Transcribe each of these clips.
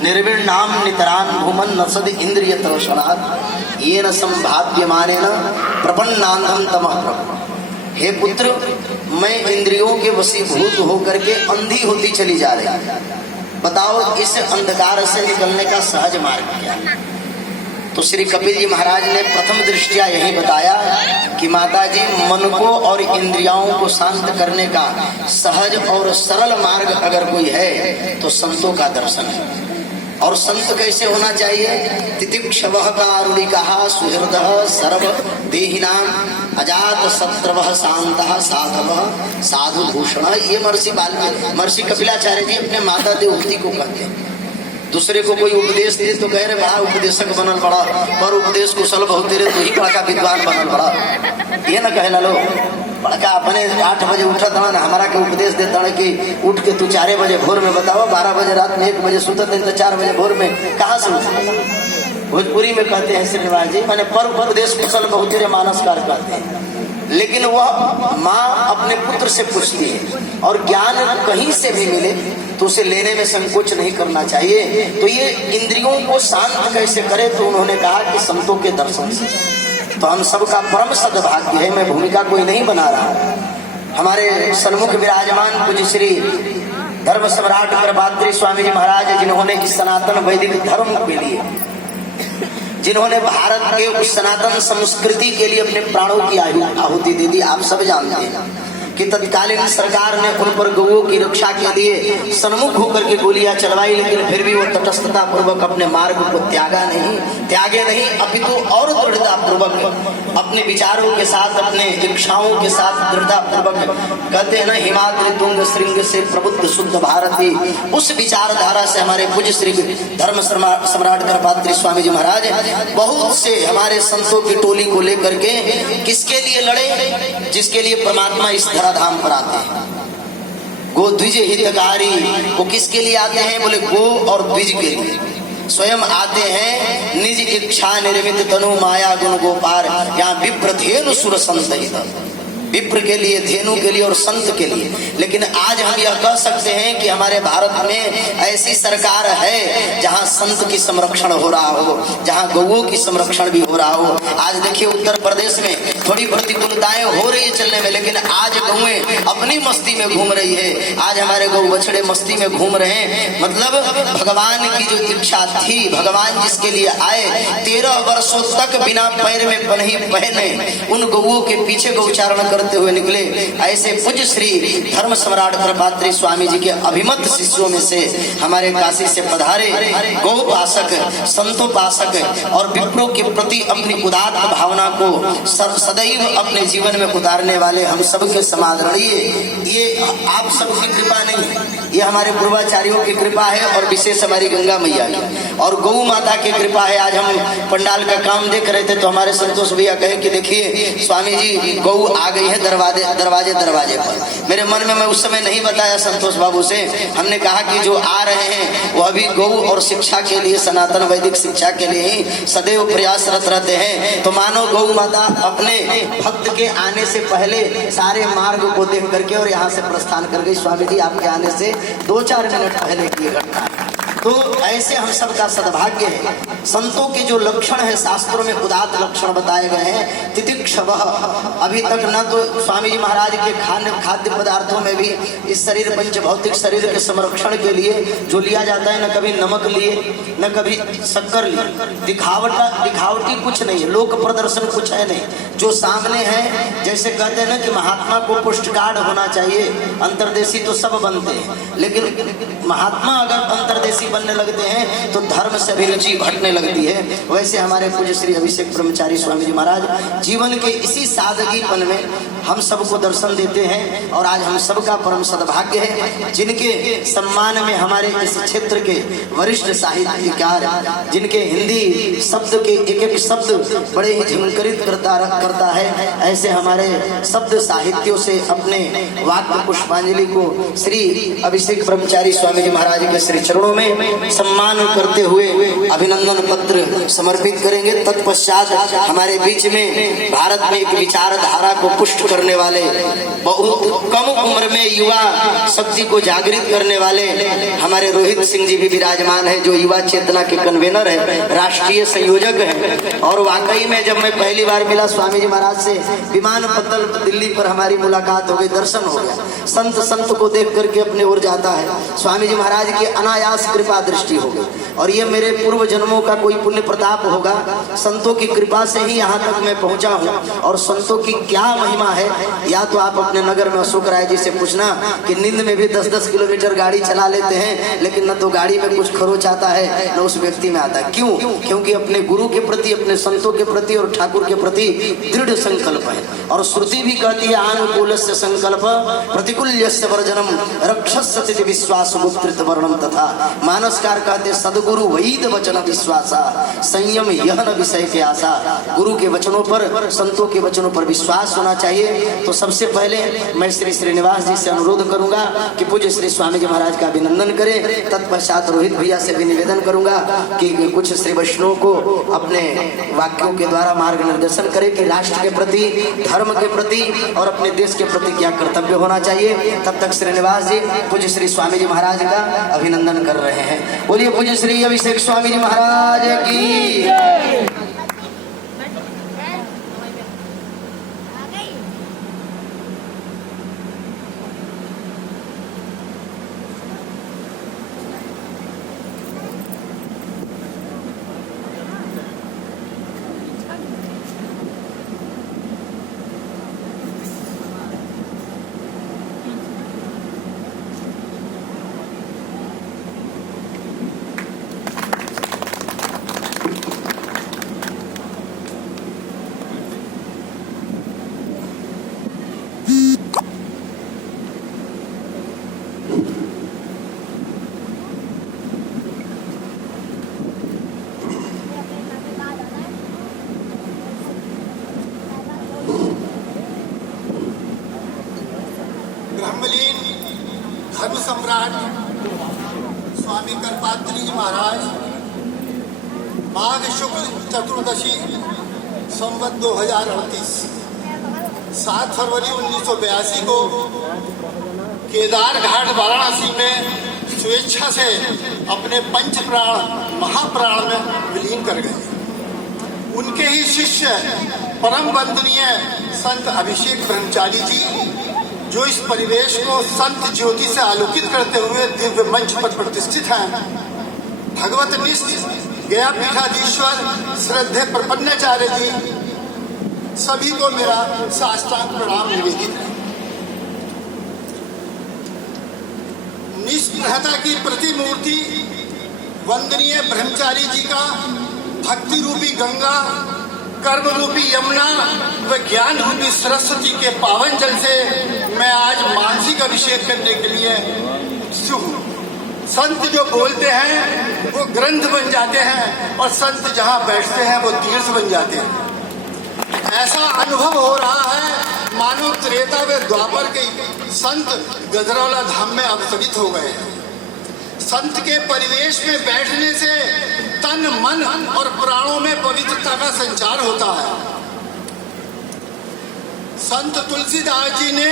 निर्विण्णाम नितरान भूमन नसद इंद्रिय तर्शनात् येन संभाव्यमानेन प्रपन्नांधम तमः प्रभु। हे पुत्र, मैं इंद्रियों के वशीभूत होकर के अंधी होती चली जा रही, बताओ इस अंधकार से निकलने का सहज मार्ग क्या है? तो श्री कपिल जी महाराज ने प्रथम दृष्टिया यही बताया कि माता जी, मन को और इंद्रियों को शांत करने का सहज और सरल मार्ग अगर कोई है तो संतों का दर्शन है। और संत कैसे होना चाहिए? तितिक्षवः कारुणिकः सुहृदः सर्व देहिनां अजात शत्रवः शांतः साधवः साधु भूषण। ये महर्षि कपिलाचार्य जी अपने माता देवहूति को कहते हैं। दूसरे को कोई उपदेश दे तो कह रहे बड़ा उपदेशक बनल बड़ा, पर उपदेश कुशल बहुत तेरे तो ही बड़ा विद्वान बनल बड़ा। ये न कहे लो बड़का अपने 8 बजे उठा था ना, हमारा के उपदेश देता है कि उठ के तू 4 बजे भोर में बताओ, 12 बजे रात में 1 बजे सुतते हैं तो 4 बजे भोर में कहाँ से उठते? भोजपुरी में कहते हैं श्रीनिवास जी, मैंने पर उपदेश कुशल बहुत तेरे मानसकार कहते हैं। लेकिन वह माँ अपने पुत्र से पूछती है और ज्ञान कहीं से भी मिले तो उसे लेने में संकोच नहीं करना चाहिए। तो ये इंद्रियों को शांत कैसे करे? तो उन्होंने कहा कि संतों के दर्शन से। तो हम सबका परम सद्भाग्य है, मैं भूमिका कोई नहीं बना रहा। हमारे सन्मुख विराजमान पूज्य श्री धर्म सम्राट करपात्री स्वामी जी महाराज, जिन्होंने इस सनातन वैदिक धर्म के लिए, जिन्होंने भारत के उस सनातन संस्कृति के लिए अपने प्राणों की आहुति दे दी। आप सब जानते हैं कि तत्कालीन सरकार ने उन पर गौओं की रक्षा के लिए सन्मुख होकर के गोलियां चलवाई, लेकिन फिर भी वो तटस्थता पूर्वक अपने मार्ग को त्यागे नहीं, अपितु और दृढ़ता पूर्वक अपने विचारों के साथ, अपने इच्छाओं के साथ दृढ़ता पूर्वक, कहते हैं ना, हिमाद्रि तुंग श्रृंग से प्रबुद्ध शुद्ध भारती, उस विचारधारा से हमारे पूज्य श्री धर्म सम्राट करपात्री स्वामी जी महाराज बहुत से हमारे संतों की टोली को लेकर के किसके लिए लड़े? जिसके लिए परमात्मा इस धराधाम पर आते हैं। गो द्विज हितकारी, वो किसके लिए आते हैं? बोले गो और द्विज के लिए। स्वयं आते हैं निज इच्छा निर्मित तनु माया गुण गोपार, यहाँ विप्र धेनु सुर संत हित, विप्र के लिए, धेनु के लिए और संत के लिए। लेकिन आज हम यह कह सकते हैं कि हमारे भारत में ऐसी सरकार है जहां संत की संरक्षण हो रहा हो, जहां गौओं की संरक्षण भी हो रहा हो। आज देखिए उत्तर प्रदेश में थोड़ी प्रतिकूलताएं हो रही है चलने में, लेकिन आज गौएं अपनी मस्ती में घूम रही है। आज हमारे गौ बछड़े मस्ती में घूम रहे हैं। मतलब भगवान की जो इच्छा थी, भगवान जिसके लिए आए, 13 वर्षों तक बिना पैर में पन्ही पहने उन गौओं के पीछे गौचारण करते हुए निकले। ऐसे पूज्य श्री धर्म सम्राट करपात्री स्वामी जी के अभिमत शिष्यों में से हमारे काशी से पधारे गौपासक, संतोपासक और विप्रों के प्रति अपनी उदात्त भावना को सदैव अपने जीवन में उतारने वाले हम सबके समादरणीय, ये आप सबकी कृपा नहीं, ये हमारे पूर्वाचार्यों की कृपा है और विशेष हमारी गंगा मैया की और गौ माता की कृपा है। आज हम पंडाल का काम देख रहे थे तो हमारे संतोष भैया कहे कि देखिए स्वामी जी गौ आ गई है दरवाजे पर। मेरे मन में, मैं उस समय नहीं बताया संतोष बाबू से, हमने कहा कि जो आ रहे हैं वो अभी गौ और शिक्षा के लिए, सनातन वैदिक शिक्षा के लिए ही सदैव प्रयासरत रहते हैं। तो मानो गौ माता अपने भक्त के आने से पहले सारे मार्ग को देख करके और यहाँ से प्रस्थान कर गई। स्वामी जी आपके आने से 2-4 मिनट पहले की घटना। तो ऐसे हम सबका सद्भाग्य है। संतों के जो लक्षण है शास्त्रों में उदात्त लक्षण बताए गए हैं। तितिक्षवः, अभी तक न तो स्वामी जी महाराज के खाद्य पदार्थों में भी इस शरीर, पंच भौतिक शरीर के संरक्षण के लिए जो लिया जाता है, न कभी नमक लिए, न कभी शक्कर लिए, दिखावटी कुछ नहीं है, लोक प्रदर्शन कुछ है नहीं। जो सामने है, जैसे कहते हैं ना कि महात्मा को पुष्ट कार्ड होना चाहिए, अंतर्देशी तो सब बनते हैं, लेकिन महात्मा अगर अंतर्देशी बनने लगते हैं तो धर्म से अभिरुचि घटने लगती है। वैसे हमारे पूज्य श्री अभिषेक ब्रह्मचारी स्वामी जी महाराज जीवन के इसी सादगीपन में हम सबको दर्शन देते हैं और आज हम सबका परम सद्भाग्य है जिनके सम्मान में हमारे इस क्षेत्र के वरिष्ठ साहित्यकार, जिनके हिंदी शब्द के एक एक शब्द बड़े ही झंकरित करता है, ऐसे हमारे शब्द साहित्यों से अपने वाक्य पुष्पांजलि को श्री अभिषेक ब्रह्मचारी स्वामी जी महाराज के श्री चरणों में में सम्मान करते हुए अभिनंदन पत्र समर्पित करेंगे। तत्पश्चात हमारे बीच में भारत में एक विचारधारा को पुष्ट करने वाले, बहुत कम उम्र में युवा शक्ति को जागृत करने वाले हमारे रोहित सिंह जी भी विराजमान है, जो युवा चेतना के कन्वेनर है, राष्ट्रीय संयोजक है। और वाकई में जब मैं पहली बार मिला स्वामी जी महाराज से, विमानपत्तल दिल्ली पर हमारी मुलाकात हो गई, दर्शन हो गया। संत को देख करके अपने ओर जाता है। स्वामी जी महाराज की अनायास कृपा दृष्टि हो गई, और ये मेरे पूर्व जन्मों का कोई पुण्य प्रताप होगा। संतों की कृपा से ही यहाँ तक मैं पहुंचा हूँ। और संतों की क्या महिमा है, या तो आप अपने नगर में अशोक राय जी से पूछना कि नींद में भी 10-10 किलोमीटर गाड़ी चला लेते हैं, लेकिन न तो गाड़ी में कुछ खरोच आता है न उस व्यक्ति में आता है। क्यों? क्योंकि अपने गुरु के प्रति, अपने संतों के प्रति और ठाकुर के प्रति दृढ़ संकल्प है। और श्रुति भी कहती है अनुकूलस्य संकल्प प्रतिकूल्यस्य वर्जनम रक्षस्यति विश्वास गुप्तृत वर्णम तथा। मानसकार कहते सदगुरु वैद वचन विश्वासा संयम यह न विषय के आशा। गुरु के वचनों पर, संतों के वचनों पर विश्वास होना चाहिए। तो सबसे पहले मैं श्री श्रीनिवास जी से अनुरोध करूंगा कि पूज्य श्री स्वामी जी महाराज का अभिनंदन करें। तत्पश्चात रोहित भैया से भी निवेदन करूंगा कि कुछ श्री वैष्णव को अपने वाक्यों के द्वारा मार्गदर्शन करें कि राष्ट्र के प्रति, धर्म के प्रति और अपने देश के प्रति क्या कर्तव्य होना चाहिए। तब तक श्रीनिवास जी पूज्य श्री स्वामी जी महाराज का अभिनंदन कर रहे हैं। बोलिए पूज्य श्री अभिषेक स्वामी जी महाराज की। ब्रह्मलीन धर्म सम्राट स्वामी कर्पात्री जी महाराज माघ शुक्ल चतुर्दशी संवत 2038 7 फरवरी 1982 को केदार घाट वाराणसी में स्वेच्छा से अपने पंच प्राण महाप्राण में विलीन कर गए। उनके ही शिष्य परम वंदनीय संत अभिषेक ब्रह्मचारी जी, जो इस परिवेश को संत ज्योति से आलोकित करते हुए दिव्य मंच पर प्रतिष्ठित हैं, भगवत निष्ठ गया पीठाधीश्वर श्रद्धे प्रपन्नाचार्य जी, सभी को मेरा साष्टांग प्रणाम निवेदित है। निष्प्रहता की प्रतिमूर्ति वंदनीय ब्रह्मचारी जी का भक्ति रूपी गंगा, कर्म रूपी यमुना व ज्ञान रूपी सरस्वती के पावन जल से मैं आज मानसिक अभिषेक करने के लिए उत्सुक हूँ। संत जो बोलते हैं वो ग्रंथ बन जाते हैं, और संत जहाँ बैठते हैं वो तीर्थ बन जाते हैं। ऐसा अनुभव हो रहा है मानो त्रेता व द्वापर के संत गजरौला धाम में अवतरित हो गए हैं। संत के परिवेश में बैठने से तन, मन और प्राणों में पवित्रता का संचार होता है। संत तुलसीदास जी ने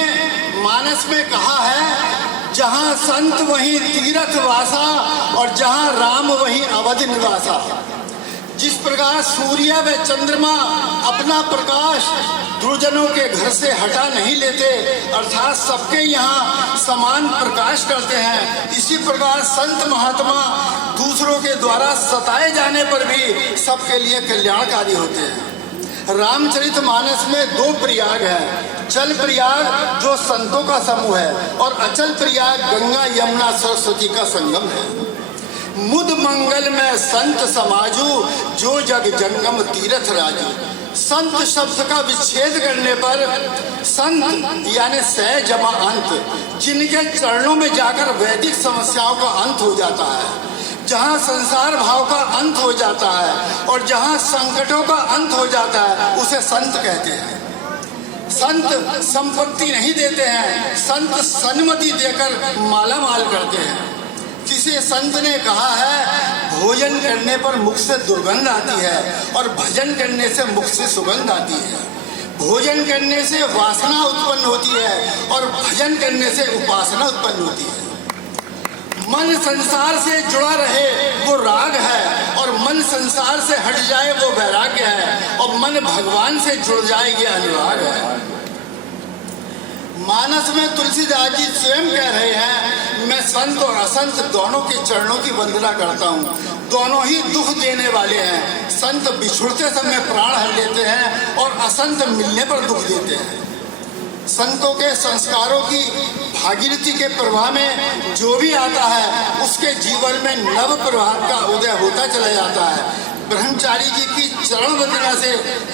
मानस में कहा है, जहाँ संत वहीं तीर्थ वासा और जहाँ राम वहीं अवध निवासा। जिस प्रकार सूर्य व चंद्रमा अपना प्रकाश दुर्जनों के घर से हटा नहीं लेते, अर्थात सबके यहाँ समान प्रकाश करते हैं, इसी प्रकार संत महात्मा दूसरों के द्वारा सताए जाने पर भी सबके लिए कल्याणकारी होते हैं। रामचरितमानस में 2 प्रयाग है, चल प्रयाग जो संतों का समूह है, और अचल प्रयाग गंगा यमुना सरस्वती का संगम है। मुद मंगल में संत समाजू, जो जग जंगम तीर्थ राजू। संत शब्द का विच्छेद करने पर संत यानी सह जमा अंत, जिनके चरणों में जाकर वैदिक समस्याओं का अंत हो जाता है, जहाँ संसार भाव का अंत हो जाता है और जहाँ संकटों का अंत हो जाता है, उसे संत कहते हैं। संत संपत्ति नहीं देते हैं, संत सन्मति देकर माला माल करते हैं। किसी संत ने कहा है, भोजन करने पर मुख से दुर्गंध आती है और भजन करने से मुख से सुगंध आती है। भोजन करने से वासना उत्पन्न होती है और भजन करने से उपासना उत्पन्न होती है। मन संसार से जुड़ा रहे वो राग है, और मन संसार से हट जाए वो वैराग्य है, और मन भगवान से जुड़ जाए ये अनुराग है। मानस में तुलसीदास जी स्वयं कह रहे हैं, मैं संत और असंत दोनों के चरणों की वंदना करता हूँ। दोनों ही दुख देने वाले हैं। संत बिछुड़ते समय प्राण हर लेते हैं और असंत मिलने पर दुख देते हैं। संतों के संस्कारों की भागीरथी के प्रवाह में जो भी आता है उसके जीवन में नव प्रवाह का उदय होता चला जाता है। ब्रह्मचारी जी की चरण वंदना से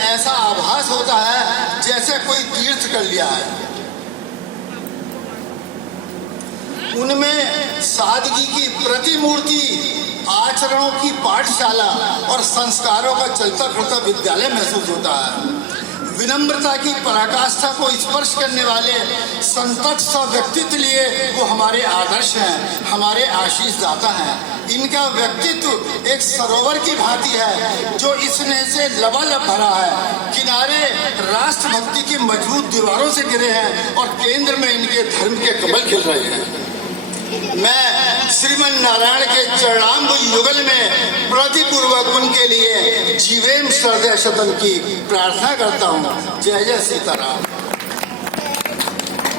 ऐसा आभास होता है जैसे कोई तीर्थ कर लिया है। उनमें सादगी की प्रतिमूर्ति, आचरणों की पाठशाला और संस्कारों का चलता फिरता विद्यालय महसूस होता है। विनम्रता की पराकाष्ठा को स्पर्श करने वाले संतत व्यक्तित्व लिए वो हमारे आदर्श हैं, हमारे आशीष दाता हैं। इनका व्यक्तित्व एक सरोवर की भांति है जो स्नेह से लबालब भरा है। किनारे राष्ट्रभक्ति की मजबूत दीवारों से गिरे हैं और केंद्र में इनके धर्म के कमल खिल रहे हैं। मैं श्रीमन नारायण के चरणाम्बुज युगल में प्रतिपूर्वक उनके लिए जीवेम श्रद्धेय शतम की प्रार्थना करता हूँ। जय जय सीताराम।